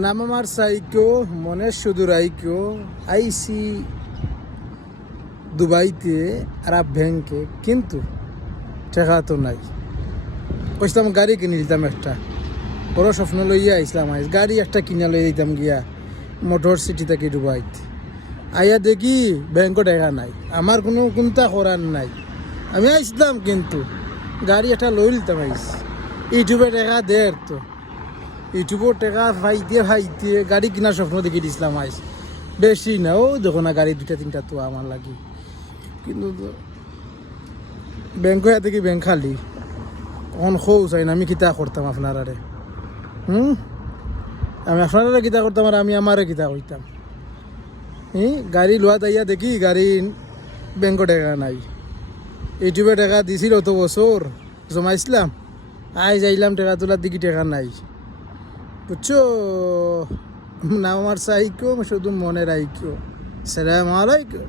নাম আমার সাইকো, মনে শুধু রাইকো। আইসি দুবাইতে আরব ব্যাংকে, কিন্তু টাকা তো নাই। কইছিলাম গাড়ি কিনে দিতাম একটা, বড় স্বপ্ন লইয়া আইসলাম। গাড়ি একটা কিনা লই দিতাম গিয়া মোটর সিটি থেকে দুবাইতে। আইয়া দেখি ব্যাংকও টাকা নাই, আমার কোনো চিন্তা করার নাই। আমি আইসলাম কিন্তু গাড়ি একটা লই নিতাম। ইউটিউবে টাকা দেয় তো, ইউটিউবের টাকা ফাইতে গাড়ি কিনার স্বপ্ন দেখি দিছিলাম। বেশি না, ও দেখো না গাড়ি দুটা তিনটা তো আমার লাগি। কিন্তু ব্যাংক হয়ে দেখি ব্যাংক খালি। কখন খৌ চাই না, আমি কিতা করতাম আপনারা? আমি আপনারা কিতা করতাম আর আমি আমারে কিতা করতাম? গাড়ি লোয়া তাইয়া দেখি গাড়ি ব্যাংকও টাকা নাই। ইউটিউবে টাকা দিছিল তো বছর জমাইছিলাম, যাইলাম টাকা তোলার দিকে টাকা নাই। বুঝছো? নাম আমার সাইকো, শুধু মনে রাইকো। আসসালামু আলাইকুম।